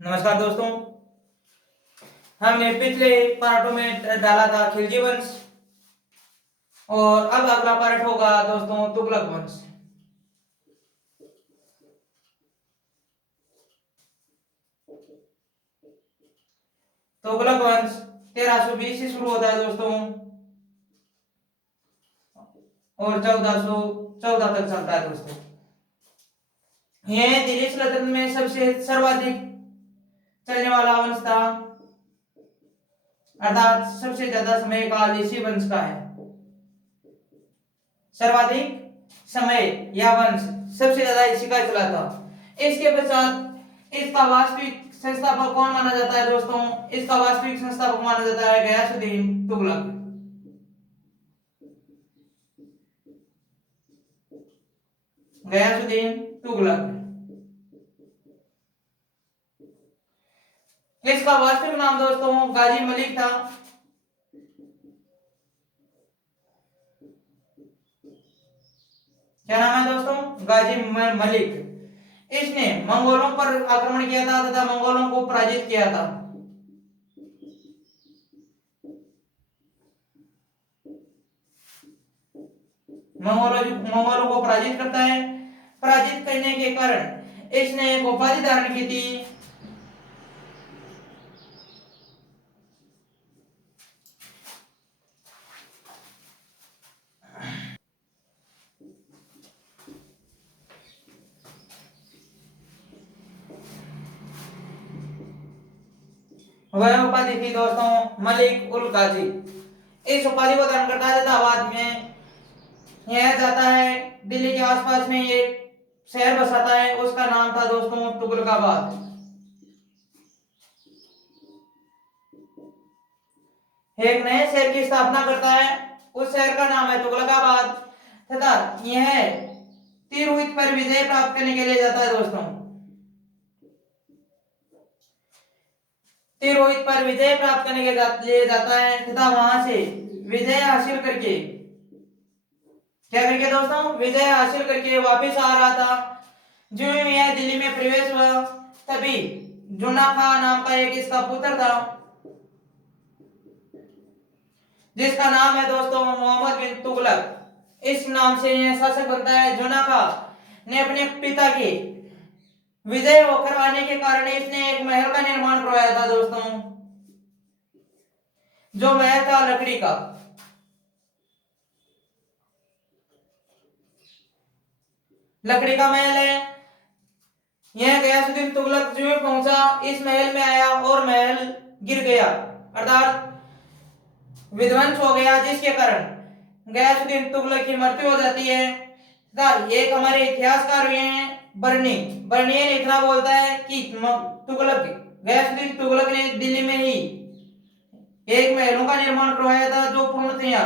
नमस्कार दोस्तों। हमने पिछले पार्टों में डाला था खिलजी वंश और अब अगला पार्ट होगा दोस्तों तुगलक वंश। तुगलक वंश 1320 से शुरू होता है दोस्तों और 1414 तक चलता है दोस्तों। यह दिल्ली सल्तनत में सबसे सर्वाधिक चलने वाला वंश था, अर्थात सबसे ज्यादा समय काल इसी वंश का है। सर्वाधिक समय यह वंश सबसे ज्यादा इसी का चला था। इसके पश्चात इसका वास्तविक संस्थापक कौन माना जाता है दोस्तों? इसका वास्तविक संस्थापक माना जाता है गयासुद्दीन तुगलक। गयासुद्दीन तुगलक। इसका वास्तविक नाम दोस्तों गाजी मलिक था। क्या नाम है दोस्तों? गाजी मलिक। इसने मंगोलों पर आक्रमण किया था तथा मंगोलों को पराजित किया था। मंगोलों को पराजित करता है। पराजित करने के कारण इसने एक उपाधि धारण की थी, वह उपाधि थी दोस्तों मलिक उल गाजी। इस उपाधि को धारण करता है तथा बाद में यह जाता है दिल्ली के आसपास में एक शहर बसाता है, उसका नाम था दोस्तों तुगलकाबाद। एक नए शहर की स्थापना करता है, उस शहर का नाम है तुगलकाबाद तथा यह तिरहुत पर विजय प्राप्त करने के लिए जाता है दोस्तों। तिरहुत पर विजय प्राप्त करने के लिए जाता है तथा वहां से विजय हासिल करके क्या करके दोस्तों? विजय हासिल करके वापस आ रहा था। जो यह दिल्ली में प्रवेश हुआ तभी जुना खां नाम का एक इसका पुत्र था, जिसका नाम है दोस्तों मोहम्मद बिन तुगलक। इस नाम से यह शासक बनता है। जुना खां ने अपने पिता के विजय होकर आने के कारण इसने एक महल का निर्माण करवाया था दोस्तों, जो महल था लकड़ी का। लकड़ी का महल है। यह गयासुद्दीन तुगलक जो पहुंचा, इस महल में आया और महल गिर गया, अर्थात विध्वंस हो गया, जिसके कारण गयासुद्दीन तुगलक की मृत्यु हो जाती है। एक हमारे इतिहासकार हुए हैं बर्नी। बर्नियन इतना बोलता है कि तुगलक गयासुद्दीन तुगलक ने दिल्ली में ही एक महलों का निर्माण करवाया था, जो पूर्णतया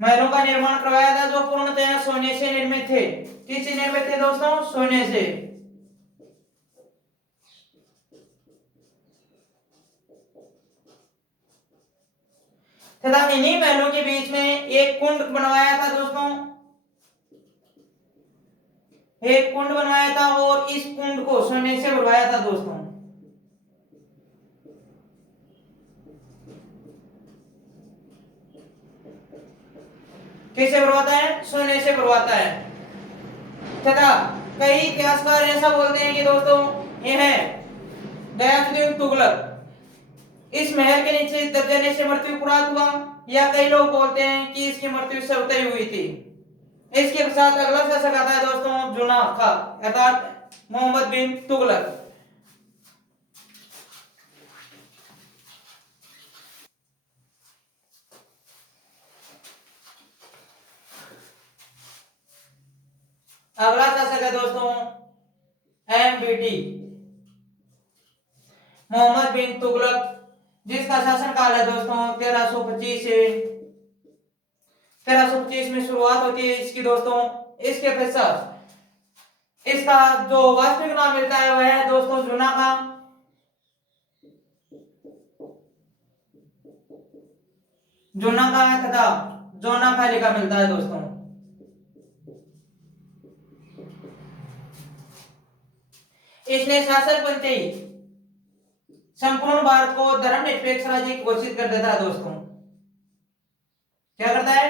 महलों का निर्माण करवाया था जो पूर्णतया सोने से निर्मित थे। किससे निर्मित थे दोस्तों? सोने से। तथा इन्हीं महलों के बीच में एक कुंड बनवाया था दोस्तों, एक कुंड बनवाया था और इस कुंड को सोने से भरवाया था दोस्तों। कैसे भरवाता है? सोने से भरवाता है। तथा कई इतिहासकार ऐसा बोलते हैं कि दोस्तों यह गयासुद्दीन तुगलक इस महल के नीचे दब जाने से मृत्यु प्राप्त हुआ, या कई लोग बोलते हैं कि इसकी मृत्यु स्वतः ही हुई थी। इसके साथ अगला शासक आता है दोस्तों जुना खां, अर्थात मोहम्मद बिन तुगलक। अगला शासक है दोस्तों एमबीटी, मोहम्मद बिन तुगलक, जिसका शासन काल है दोस्तों 1325 से 1325 में शुरुआत होती है इसकी दोस्तों। इसके पश्चात इसका जो वास्तविक नाम मिलता है वह है दोस्तों जुना खां। जुना खां तथा जोना खां लिखा मिलता है दोस्तों। इसने शासन बनते ही संपूर्ण भारत को धर्मनिरपेक्ष राज्य घोषित कर देता है दोस्तों। क्या करता है?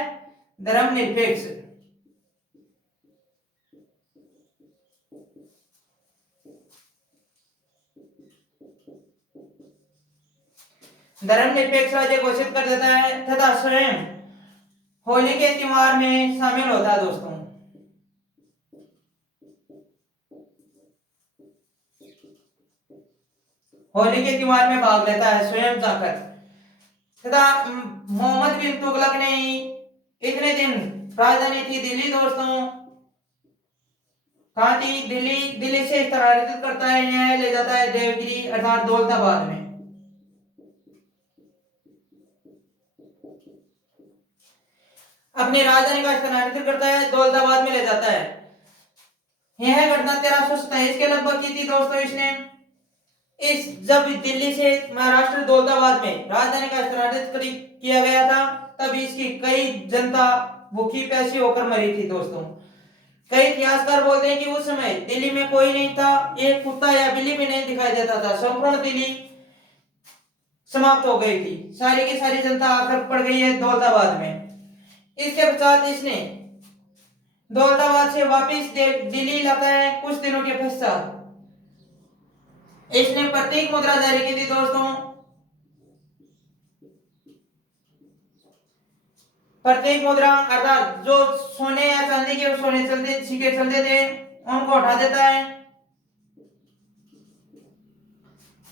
धर्मनिरपेक्ष। धर्मनिरपेक्ष राज्य घोषित कर देता है तथा स्वयं होली के त्योहार में शामिल होता है दोस्तों। होली के त्योहार में भाग लेता है स्वयं जाकर। तथा मोहम्मद बिन तुगलक ने इतने दिन राजधानी थी दिल्ली दोस्तों। कहाँ थी? दिल्ली। दिल्ली से स्थानांतरित करता है, न्याय ले जाता है देवगिरी अर्थात दौलताबाद में। अपनी राजधानी का स्थानांतरित करता है, दौलताबाद में ले जाता है। यह घटना 1327 के लगभग की थी दोस्तों। इसने जब दिल्ली से महाराष्ट्र दौलताबाद में राजधानी का स्थानांतरित किया गया था, तब इसकी कई जनता भूखी प्यासी होकर मरी थी दोस्तों। कई इतिहासकार बोलते हैं कि उस समय दिल्ली में कोई नहीं था, एक कुत्ता या बिल्ली भी नहीं दिखाई देता था। संपूर्ण दिल्ली समाप्त हो गई थी, सारी की सारी जनता आकर पड़ गई है दौलताबाद में। इसके पश्चात इसने दौलताबाद से वापिस दिल्ली लाता है। कुछ दिनों के पश्चात इसने प्रतीक मुद्रा जारी की थी दोस्तों। प्रतीक मुद्रा अर्थात जो सोने या चांदी के सोने चलते सिक्के चलते थे उनको हटा देता है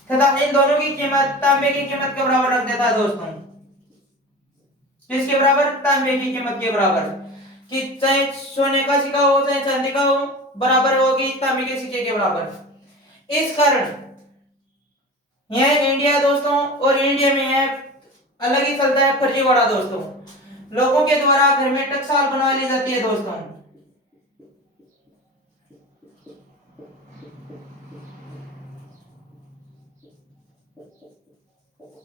तथा इन दोनों की कीमत तांबे की कीमत के बराबर रख देता है दोस्तों। किसके बराबर? तांबे की कीमत के बराबर। कि चाहे सोने का सिक्का हो चाहे चांदी का हो, बराबर होगी तांबे के सिक्के के बराबर। इस कारण यह इंडिया दोस्तों, और इंडिया में यह अलग ही चलता है फर्जीवाड़ा दोस्तों। लोगों के द्वारा घर में टकसाल बनवा ली जाती है दोस्तों।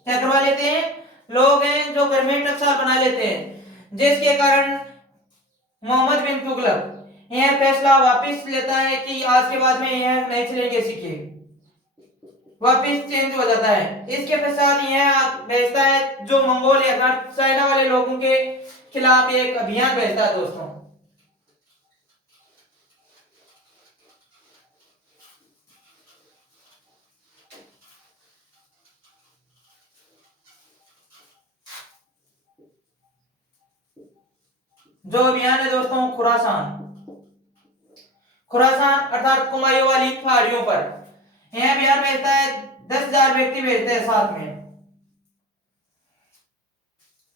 क्या करवा लेते हैं? लोग हैं जो घर में टकसाल बना लेते हैं, जिसके कारण मोहम्मद बिन तुगलक यह फैसला वापस लेता है कि आज के बाद में यह नहीं चलेंगे सिक्के, वापस चेंज हो जाता है। इसके पश्चात यह भेजता है जो मंगोल या चाइना वाले लोगों के खिलाफ एक अभियान भेजता है दोस्तों। जो अभियान है दोस्तों खुरासान। खुरासान अर्थात कुमायूं वाली पहाड़ियों पर यह अभियान भेजता है। 10,000 व्यक्ति भेजते हैं साथ में।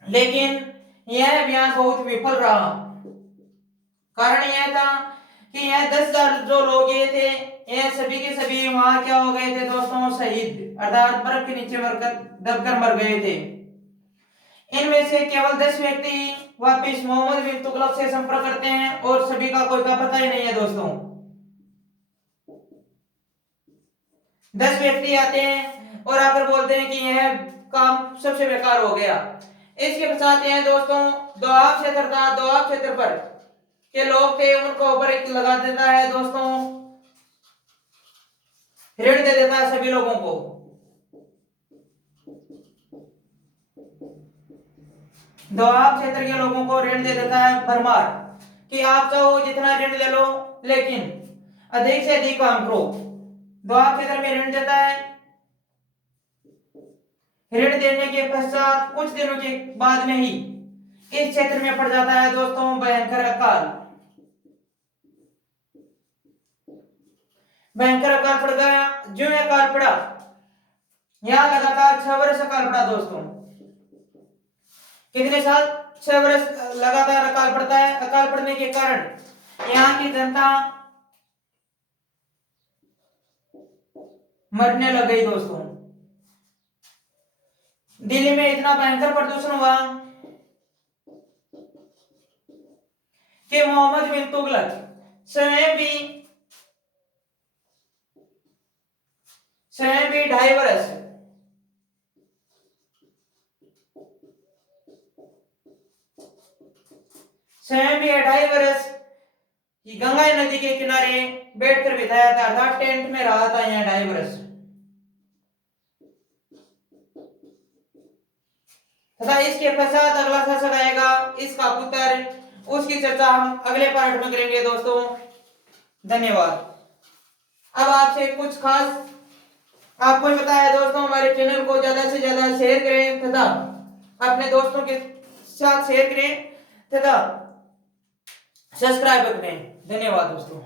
लेकिन यह अभियान बहुत विफल रहा। कारण यह था कि यह 10,000 जो लोग ये थे, यह सभी के सभी वहां क्या हो गए थे दोस्तों? शहीद अर्थात बर्फ के नीचे मरकर दबकर मर गए थे। इनमें से केवल 10 व्यक्ति वापिस मोहम्मद बिन तुगलक से संपर्क करते हैं और सभी का कोई का पता ही नहीं है दोस्तों। 10 व्यक्ति आते हैं और आकर बोलते हैं कि यह काम सबसे बेकार हो गया। इसके पश्चात यह दोस्तों दोआब क्षेत्र था, दोआब क्षेत्र पर के लोग थे उनको ऊपर एक लगा देता है दोस्तों, ऋण दे देता है सभी लोगों को। दोआब क्षेत्र के लोगों को ऋण दे देता है भरमार कि आप चाहो जितना ऋण ले लो, लेकिन अधिक से अधिक काम करो। दोआब क्षेत्र में ऋण देता है। ऋण देने के पश्चात कुछ दिनों के बाद में ही इस क्षेत्र में पड़ जाता है दोस्तों भयंकर अकाल। भयंकर अकाल पड़ गया। जो अकाल पड़ा, यहां लगातार 6 वर्ष अकाल पड़ा दोस्तों। कितने साल? 6 वर्ष लगातार अकाल पड़ता है। अकाल पड़ने के कारण यहाँ की जनता मरने लग गई दोस्तों। दिल्ली में इतना भयंकर प्रदूषण हुआ कि मोहम्मद बिन तुगलक स्वयं भी 2.5 वर्ष स्वयं भी 2.5 वर्ष कि गंगा नदी के किनारे बैठकर बिताया था, अर्थात टेंट में रहा था यहाँ 2.5 वर्ष। तथा इसके पश्चात अगला शासक आएगा इसका पुत्र, उसकी चर्चा हम अगले पार्ट में करेंगे दोस्तों। धन्यवाद। अब आपसे कुछ खास आपको बताया दोस्तों, हमारे चैनल को ज्यादा से ज्यादा शेयर करें तथा अपने दोस्तों के साथ शेयर करें तथा सब्सक्राइब करें। धन्यवाद दोस्तों।